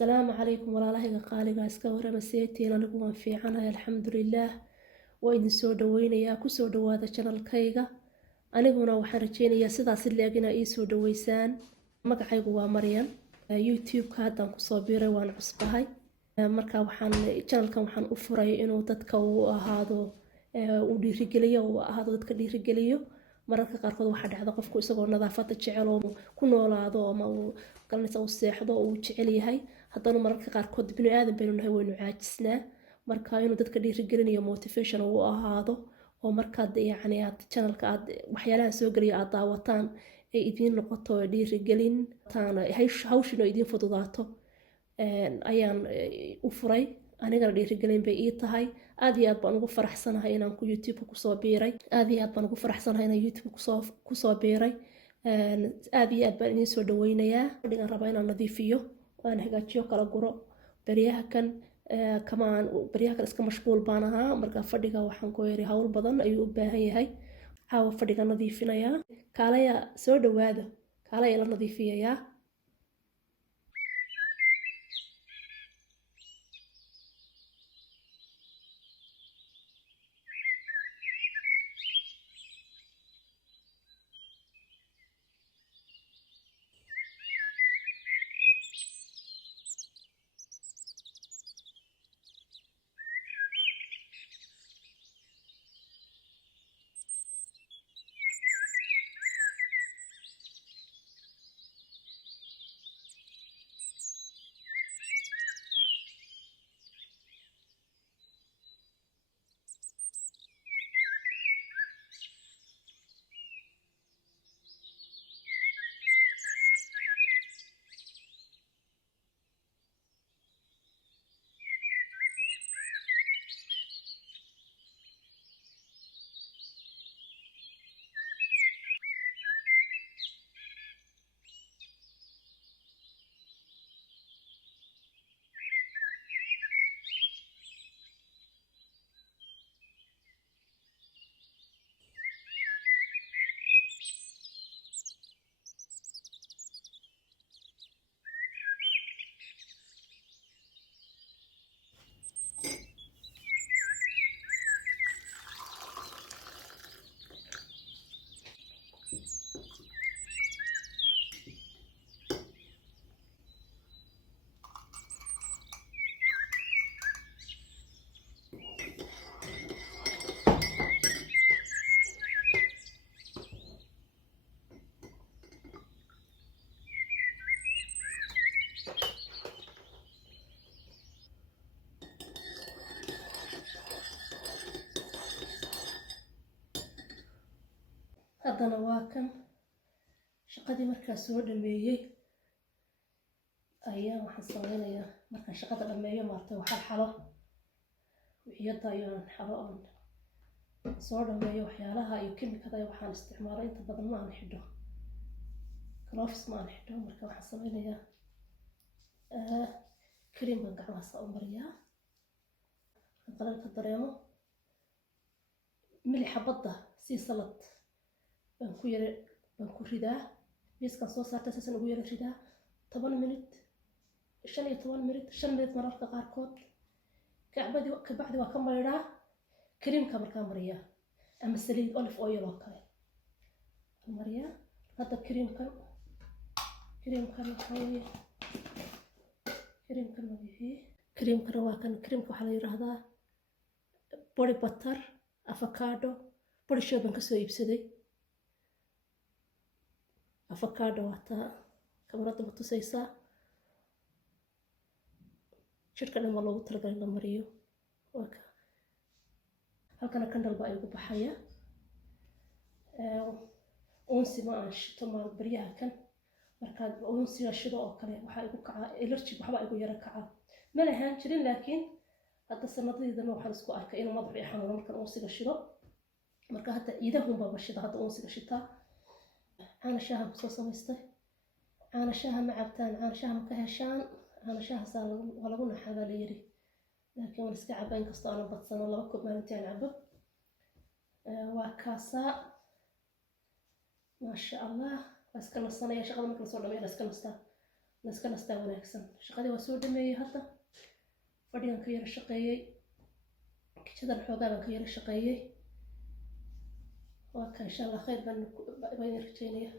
السلام عليكم walaalahayga qaaliga iska warama seetiin anigu waan fiicanahay alxamdulillaah waa idin soo dhaweynayaa kusoo dhawaada channelkayga aniguna waxaan rajeynayaa sidaas leeg inaa ii soo dhaweysaan magacaygu waa Maryam youtube-ka haddaan kusoo biiray waan cusbahay marka channelkan waxaan u furay inuu dadka uu ahaado uu dhiirigeliyo uu ahaado dadka dhiirigeliyo mararka qaarkood waxaa dhacda qofku isagoo nadaafada jecel oo ku noolaado ama uu galnaysa uu seexdo uu jecel yahay haddana mararka qaarkood bini aadan baynu nahay waynu caajisnaa marka inuu dadka dhiirigelinayo motivation uu ahaado oo markaad yacni aad channelka aad waxyaalaha soo geliya aad daawataan ay idiin noqoto dhiirigelin taana hawshina idiin fududaato ayaan u furay anigana dhiirigelin bay ii tahay aad iyo aad baan ugu faraxsanahay inaan ku youtube kusoo biiray aad iyo aad baan ugu faraxsanahay inaan youtube kusoo biiray aad iyo aad baan idiin soo dhaweynayaa fadhigaan rabaa inaan nadiifiyo waan hagaajiyo kala guro baryaha kan iska mashquul baan ahaa marka fadhiga waxaan ku yiri hawl badan ayuu u baahan yahay caawa fadhiga nadiifinayaa kaalaya soo dhawaada kaalaya la nadiifiyayaa haddana waa kan shaqadii markaa soo dhameeyey ayaa waxaan sameynayaa markaan shaqada dhameeyo maartay waxaan xalo wixiyada ayaan xalo aan soo dhameeyo waxyaalaha iyo kimikada waxaan isticmaalay inta badan ma aan xidho gloves ma aan xidho marka waxaan sameynayaa cream baan gacmaha u mariyaa qalalka dareemo milixa badda si salad baan ku ridaa miiskan soo saartay saasan ugu yara ridaa 10 minut 15 minut 5 minut mararka qaarkood kabacdi waa ka maydhaa creamka markaa mariyaa ama saliid olive oil oo kale mariyaa hadda creamkan waxaa weeye creamkan nadiifiyey creamkana waa kan creamka waxaa la yiraahdaa body butter avocado body shop baan kasoo iibsaday avocado wata kamarada ma tusaysaa jirka dhan waa loogu talagalay in la mariyo halkana candle baa igu baxaya unsi ma aan shito baryaha kan markaad unsiga shido oo kale waxaa igu kacaa allergy waxbaa igu yara kacaa ma lahaan jirin laakiin hadda sanadadiidana waxaan isku arkay inuu madax i xanuuno markaan unsiga shido marka hadda ciidahunbaa bashida hadda unsiga shitaa caana shaaha kusoo samaystay caana shaaha ma cabtaan caana shaaha ma ka heshaan caana shaaha waa lagu naxaa la yiri laakiin waan iska cabaa inkastoo aanan badsano 2 koob maalintii aan cabo waa kaasaa maasha allah iska nasanaya shaqada marka la soo dhameeyo iska nastaa naska nastaa wanaagsan. Shaqadii waa soo dhameeyey hadda, fadhigan ka yara shaqeeyey, kijadan xoogaa baan ka yara shaqeeyey. waa ka insha allah khayr baan rajeynaya.